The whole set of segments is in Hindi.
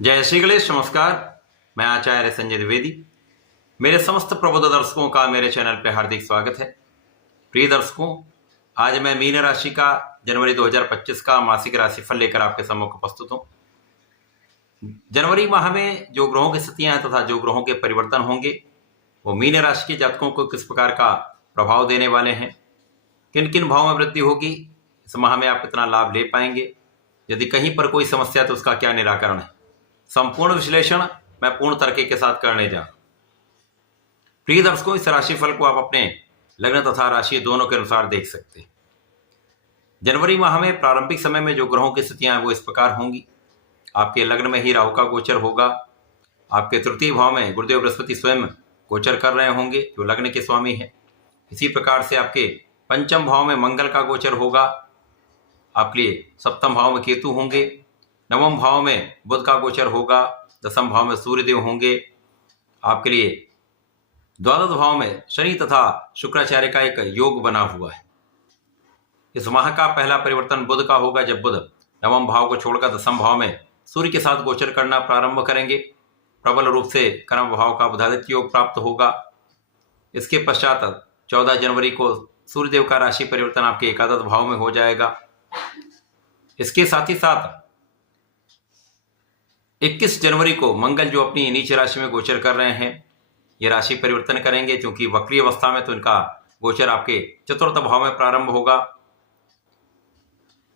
जय श्री गणेश। नमस्कार, मैं आचार्य संजय द्विवेदी। मेरे समस्त प्रबुद्ध दर्शकों का मेरे चैनल पर हार्दिक स्वागत है। प्रिय दर्शकों, आज मैं मीन राशि का जनवरी 2025 का मासिक राशिफल लेकर आपके सम्मुख उपस्थित हूँ। जनवरी माह में जो ग्रहों की स्थितियां हैं तथा जो ग्रहों के परिवर्तन होंगे वो मीन राशि के जातकों को किस प्रकार का प्रभाव देने वाले हैं, किन किन भावों में वृद्धि होगी, इस माह में आप कितना लाभ ले पाएंगे, यदि कहीं पर कोई समस्या तो उसका क्या निराकरण है, संपूर्ण विश्लेषण मैं पूर्ण तर्क के साथ करने जा रहा हूं। प्रिय दर्शकों, इस राशिफल को आप अपने लग्न तथा राशि दोनों के अनुसार देख सकते हैं। जनवरी माह में प्रारंभिक समय में जो ग्रहों की स्थितियां हैं वो इस प्रकार होंगी। आपके लग्न में ही राहु का गोचर होगा। आपके तृतीय भाव में गुरुदेव बृहस्पति स्वयं गोचर कर रहे होंगे जो लग्न के स्वामी है। इसी प्रकार से आपके पंचम भाव में मंगल का गोचर होगा। आपके लिए सप्तम भाव में केतु होंगे। नवम भाव में बुध का गोचर होगा। दसम भाव में सूर्यदेव होंगे। आपके लिए द्वादश भाव में शनि तथा शुक्राचार्य का एक योग बना हुआ है। इस माह का पहला परिवर्तन बुध का होगा, जब बुध नवम भाव को छोड़कर दसम भाव में सूर्य के साथ गोचर करना प्रारंभ करेंगे। प्रबल रूप से कर्म भाव का बुधादित्य योग प्राप्त होगा। इसके पश्चात 14 जनवरी को सूर्यदेव का राशि परिवर्तन आपके एकादश भाव में हो जाएगा। इसके साथ ही साथ 21 जनवरी को मंगल जो अपनी नीच राशि में गोचर कर रहे हैं, ये राशि परिवर्तन करेंगे। क्योंकि वक्री अवस्था में तो इनका गोचर आपके चतुर्थ भाव में प्रारंभ होगा।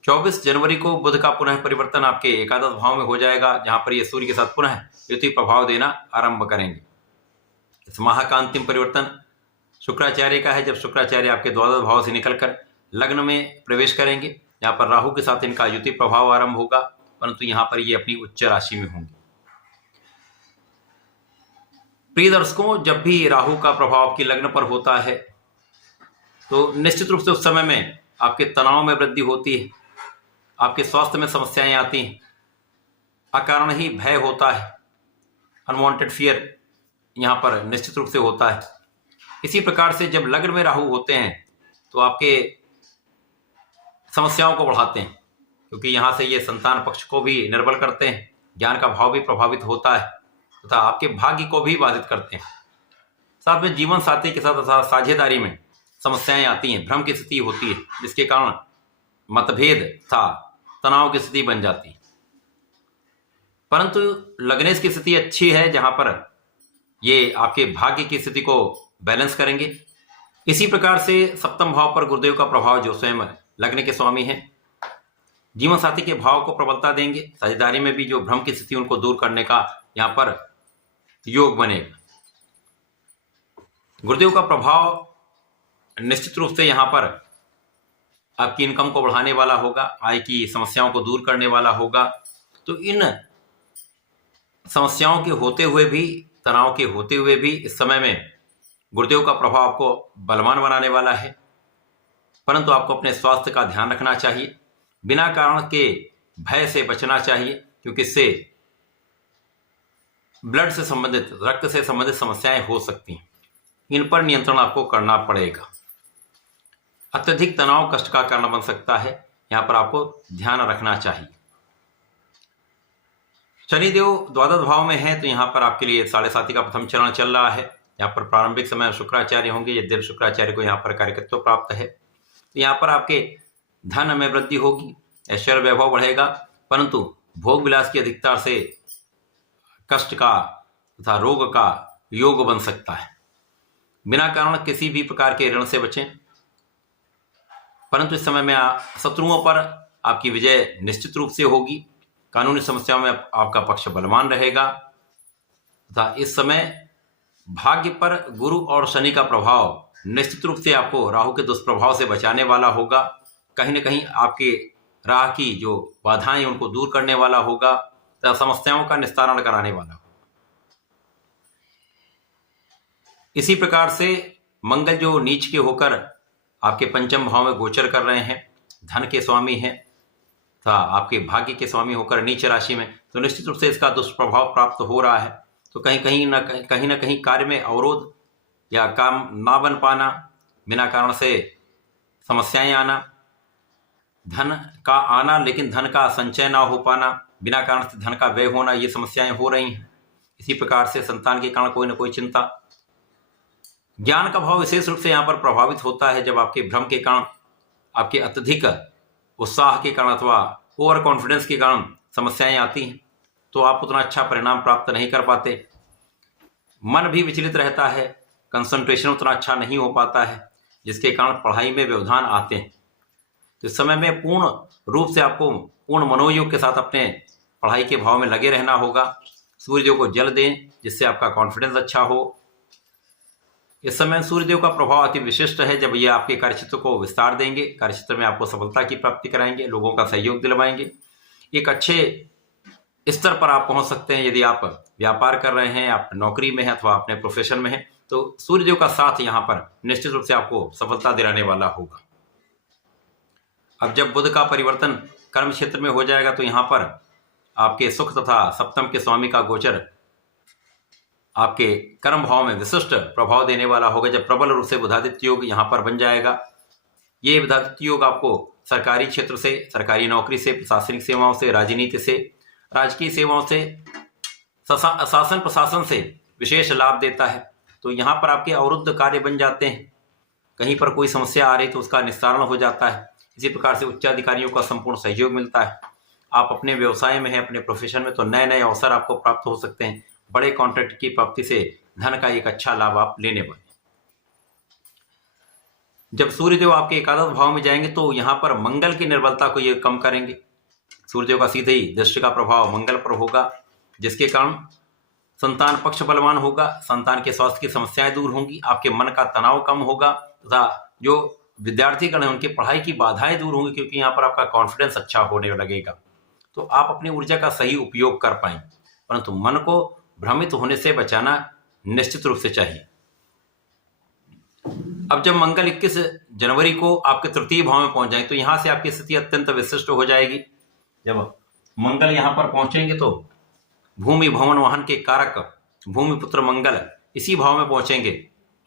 24 जनवरी को बुध का पुनः परिवर्तन आपके एकादश भाव में हो जाएगा, जहां पर ये सूर्य के साथ पुनः युति प्रभाव देना आरंभ करेंगे। इस माह का अंतिम परिवर्तन शुक्राचार्य का है, जब शुक्राचार्य आपके द्वादश भाव से निकलकर लग्न में प्रवेश करेंगे। यहाँ पर राहु के साथ इनका युति प्रभाव आरंभ होगा, परंतु यहाँ पर ये अपनी उच्च राशि में होंगे। प्रिय दर्शकों, जब भी राहु का प्रभाव आपकी लग्न पर होता है तो निश्चित रूप से उस समय में आपके तनाव में वृद्धि होती है, आपके स्वास्थ्य में समस्याएं आती हैं, अकारण ही भय होता है, अनवांटेड फियर यहाँ पर निश्चित रूप से होता है। इसी प्रकार से जब लग्न में राहु होते हैं तो आपके समस्याओं को बढ़ाते हैं, क्योंकि यहाँ से ये संतान पक्ष को भी निर्बल करते हैं, ज्ञान का भाव भी प्रभावित होता है तथा आपके भाग्य को भी बाधित करते हैं। साथ में जीवन साथी के साथ साझेदारी में समस्याएं आती हैं, भ्रम की स्थिति होती है, जिसके कारण मतभेद तथा तनाव की स्थिति बन जाती है। परंतु लग्नेश की स्थिति अच्छी है, जहां पर ये आपके भाग्य की स्थिति को बैलेंस करेंगे। इसी प्रकार से सप्तम भाव पर गुरुदेव का प्रभाव जो स्वयं लग्न के स्वामी है, जीवन साथी के भाव को प्रबलता देंगे। साझेदारी में भी जो भ्रम की स्थिति उनको दूर करने का यहाँ पर योग बनेगा। गुरुदेव का प्रभाव निश्चित रूप से यहाँ पर आपकी इनकम को बढ़ाने वाला होगा, आय की समस्याओं को दूर करने वाला होगा। तो इन समस्याओं के होते हुए भी, तनाव के होते हुए भी इस समय में गुरुदेव का प्रभाव आपको बलवान बनाने वाला है। परंतु आपको अपने स्वास्थ्य का ध्यान रखना चाहिए, बिना कारण के भय से बचना चाहिए, क्योंकि इससे ब्लड से संबंधित, रक्त से संबंधित समस्याएं हो सकती हैं। इन पर नियंत्रण आपको करना पड़ेगा। अत्यधिक तनाव कष्ट का कारण बन सकता है, यहां पर आपको ध्यान रखना चाहिए। शनिदेव द्वादश भाव में है, तो यहां पर आपके लिए 7.5 का प्रथम चरण चल रहा है। यहाँ पर प्रारंभिक समय शुक्राचार्य होंगे, यद्यपि शुक्राचार्य को यहाँ पर कार्यकत्व प्राप्त है। तो यहाँ पर आपके धन में वृद्धि होगी, ऐश्वर्य वैभव बढ़ेगा, परंतु भोग विलास की अधिकता से कष्ट का तथा रोग का योग बन सकता है। बिना कारण किसी भी प्रकार के ऋण से बचें। परंतु इस समय में शत्रुओं पर आपकी विजय निश्चित रूप से होगी। कानूनी समस्याओं में आपका पक्ष बलवान रहेगा तथा इस समय भाग्य पर गुरु और शनि का प्रभाव निश्चित रूप से आपको राहु के दुष्प्रभाव से बचाने वाला होगा। कहीं न कहीं आपके राह की जो बाधाएं उनको दूर करने वाला होगा तथा समस्याओं का निस्तारण कराने वाला होगा। इसी प्रकार से मंगल जो नीच के होकर आपके पंचम भाव में गोचर कर रहे हैं, धन के स्वामी हैं तथा आपके भाग्य के स्वामी होकर नीच राशि में, तो निश्चित रूप से इसका दुष्प्रभाव प्राप्त हो रहा है। तो कहीं न कहीं कार्य में अवरोध या काम ना बन पाना, बिना कारण से समस्याएं आना, धन का आना लेकिन धन का संचय ना हो पाना, बिना कारण से धन का व्यय होना, ये समस्याएं हो रही हैं। इसी प्रकार से संतान के कारण कोई ना कोई चिंता। ज्ञान का भाव विशेष रूप से यहाँ पर प्रभावित होता है जब आपके भ्रम के कारण, आपके अत्यधिक उत्साह के कारण अथवा ओवर कॉन्फिडेंस के कारण समस्याएं आती हैं, तो आप उतना अच्छा परिणाम प्राप्त नहीं कर पाते। मन भी विचलित रहता है, कंसंट्रेशन उतना अच्छा नहीं हो पाता है, जिसके कारण पढ़ाई में व्यवधान आते हैं। तो इस समय में पूर्ण रूप से आपको पूर्ण मनोयोग के साथ अपने पढ़ाई के भाव में लगे रहना होगा। सूर्यदेव को जल दें जिससे आपका कॉन्फिडेंस अच्छा हो। इस समय सूर्यदेव का प्रभाव अति विशिष्ट है। जब ये आपके कार्यक्षेत्र को विस्तार देंगे, कार्यक्षेत्र में आपको सफलता की प्राप्ति कराएंगे, लोगों का सहयोग दिलवाएंगे। एक अच्छे स्तर पर आप पहुंच सकते हैं यदि आप व्यापार कर रहे हैं, आप नौकरी में हैं अथवा अपने प्रोफेशन में हैं, तो सूर्यदेव का साथ यहाँ पर निश्चित रूप से आपको सफलता दिलाने वाला होगा। अब जब बुध का परिवर्तन कर्म क्षेत्र में हो जाएगा तो यहाँ पर आपके सुख तथा सप्तम के स्वामी का गोचर आपके कर्म भाव में विशिष्ट प्रभाव देने वाला होगा। जब प्रबल रूप से बुधादित्य योग यहाँ पर बन जाएगा, ये बुधादित्य योग आपको सरकारी क्षेत्र से, सरकारी नौकरी से, प्रशासनिक सेवाओं से, राजनीति से, राजकीय सेवाओं से, शासन प्रशासन से विशेष लाभ देता है। तो यहाँ पर आपके अवरुद्ध कार्य बन जाते हैं, कहीं पर कोई समस्या आ रही तो उसका निस्तारण हो जाता है। इसी प्रकार से उच्चाधिकारियों का संपूर्ण सहयोग मिलता है। आप अपने व्यवसाय में हैं, अपने प्रोफेशन में, तो नए नए अवसर आपको प्राप्त हो सकते हैं। बड़े कॉन्ट्रैक्ट की प्राप्ति से धन का एक अच्छा लाभ आप लेने वाले। जब सूर्यदेव आपके एकादश भाव में जाएंगे तो यहाँ पर मंगल की निर्बलता को ये कम करेंगे। सूर्यदेव का सीधे ही दृष्टि का प्रभाव मंगल पर होगा, जिसके कारण संतान पक्ष बलवान होगा, संतान के स्वास्थ्य की समस्याएं दूर होंगी, आपके मन का तनाव कम होगा तथा जो विद्यार्थीगण हैं उनकी पढ़ाई की बाधाएं दूर होंगी, क्योंकि यहाँ पर आपका कॉन्फिडेंस अच्छा होने लगेगा। तो आप अपनी ऊर्जा का सही उपयोग कर पाएंगे, परंतु मन को भ्रमित होने से बचाना निश्चित रूप से चाहिए। अब जब मंगल 21 जनवरी को आपके तृतीय भाव में पहुंच जाए तो यहां से आपकी स्थिति अत्यंत विशिष्ट हो जाएगी। जब मंगल यहां पर पहुंचेंगे तो भूमि भवन वाहन के कारक भूमि पुत्र मंगल इसी भाव में पहुंचेंगे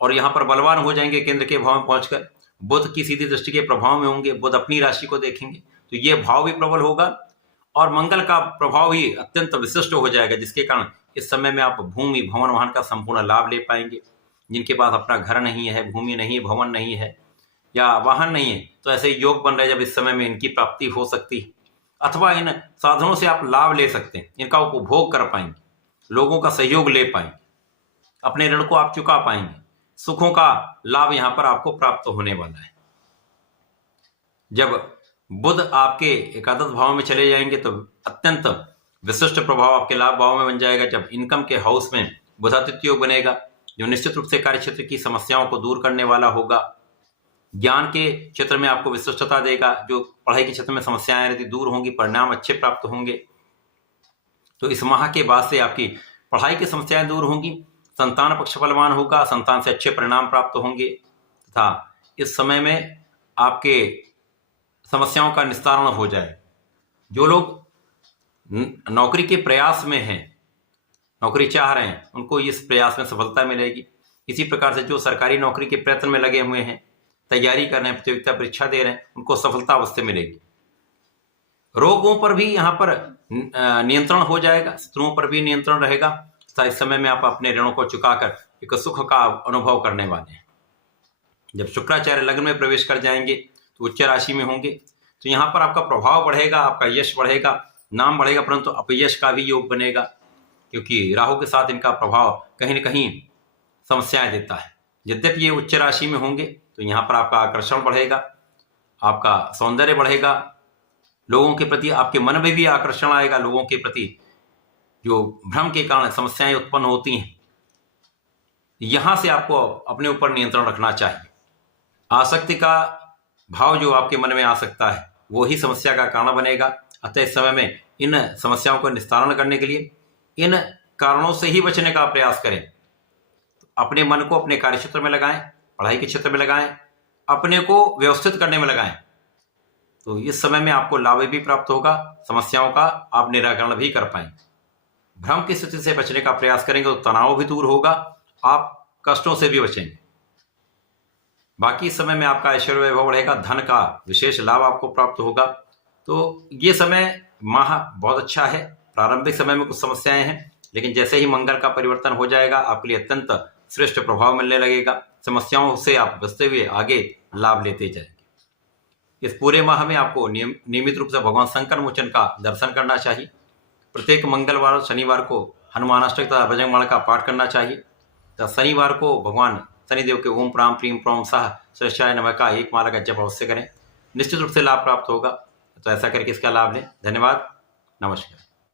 और यहां पर बलवान हो जाएंगे। केंद्र के भाव में पहुंचकर बुध की सीधी दृष्टि के प्रभाव में होंगे, बुध अपनी राशि को देखेंगे तो ये भाव भी प्रबल होगा और मंगल का प्रभाव ही अत्यंत विशिष्ट हो जाएगा, जिसके कारण इस समय में आप भूमि भवन वाहन का संपूर्ण लाभ ले पाएंगे। जिनके पास अपना घर नहीं है, भूमि नहीं है, भवन नहीं है या वाहन नहीं है, तो ऐसे योग बन रहे जब इस समय में इनकी प्राप्ति हो सकती है, अथवा इन साधनों से आप लाभ ले सकते हैं, इनका उपभोग कर पाएंगे, लोगों का सहयोग ले पाएंगे, अपने ऋण को आप चुका पाएंगे, सुखों का लाभ यहां पर आपको प्राप्त होने वाला है। जब बुध आपके एकादश भाव में चले जाएंगे तो अत्यंत विशिष्ट प्रभाव आपके लाभ भाव में बन जाएगा। जब इनकम के हाउस में बुधादित्य योग बनेगा, जो निश्चित रूप से कार्य क्षेत्र की समस्याओं को दूर करने वाला होगा, ज्ञान के क्षेत्र में आपको विशिष्टता देगा, जो पढ़ाई के क्षेत्र में समस्याएं रहती दूर होंगी, परिणाम अच्छे प्राप्त होंगे। तो इस माह के बाद से आपकी पढ़ाई की समस्याएं दूर होंगी, संतान पक्ष बलवान होगा, संतान से अच्छे परिणाम प्राप्त होंगे तथा इस समय में आपके समस्याओं का निस्तारण हो जाए। जो लोग नौकरी के प्रयास में हैं, नौकरी चाह रहे हैं, उनको इस प्रयास में सफलता मिलेगी। इसी प्रकार से जो सरकारी नौकरी के प्रयत्न में लगे हुए हैं, तैयारी कर रहे हैं, प्रतियोगिता परीक्षा दे रहे हैं, उनको सफलता अवश्य मिलेगी। रोगों पर भी यहाँ पर नियंत्रण हो जाएगा, शत्रुओं पर भी नियंत्रण रहेगा तथा इस समय में आप अपने ऋणों को चुकाकर एक सुख का अनुभव करने वाले हैं। जब शुक्राचार्य लग्न में प्रवेश कर जाएंगे तो उच्च राशि में होंगे, तो यहाँ पर आपका प्रभाव बढ़ेगा, आपका यश बढ़ेगा, नाम बढ़ेगा, परंतु अपयश का भी योग बनेगा, क्योंकि राहु के साथ इनका प्रभाव कहीं न कहीं समस्याएं देता है। यद्यपि ये उच्च राशि में होंगे तो यहाँ पर आपका आकर्षण बढ़ेगा, आपका सौंदर्य बढ़ेगा, लोगों के प्रति आपके मन में भी आकर्षण आएगा। लोगों के प्रति जो भ्रम के कारण समस्याएं उत्पन्न होती हैं, यहां से आपको अपने ऊपर नियंत्रण रखना चाहिए। आसक्ति का भाव जो आपके मन में आ सकता है वो ही समस्या का कारण बनेगा। अतः इस समय में इन समस्याओं को निस्तारण करने के लिए इन कारणों से ही बचने का प्रयास करें। अपने मन को अपने कार्य क्षेत्र में लगाएं, पढ़ाई के क्षेत्र में लगाएं, अपने को व्यवस्थित करने में लगाएं, तो इस समय में आपको लाभ भी प्राप्त होगा, समस्याओं का आप निराकरण भी कर पाएंगे। भ्रम की स्थिति से बचने का प्रयास करेंगे तो तनाव भी दूर होगा, आप कष्टों से भी बचेंगे। बाकी इस समय में आपका ऐश्वर्य वैभव बढ़ेगा, धन का विशेष लाभ आपको प्राप्त होगा। तो ये समय माह बहुत अच्छा है। प्रारंभिक समय में कुछ समस्याएं हैं, लेकिन जैसे ही मंगल का परिवर्तन हो जाएगा आपके लिए अत्यंत श्रेष्ठ प्रभाव मिलने लगेगा। समस्याओं से आप बचते हुए आगे लाभ लेते जाएंगे। इस पूरे माह में आपको नियमित रूप से भगवान संकर मोचन का दर्शन करना चाहिए। प्रत्येक मंगलवार और शनिवार को हनुमानाष्टक तथा बजरंगबाण का पाठ करना चाहिए। तथा शनिवार को भगवान शनिदेव के ओम प्राम प्रीम प्रौम सह श्रेष्ठाय नमः का एक माला का जप अवश्य करें, निश्चित रूप से लाभ प्राप्त होगा। तो ऐसा करके इसका लाभ लें। धन्यवाद, नमस्कार।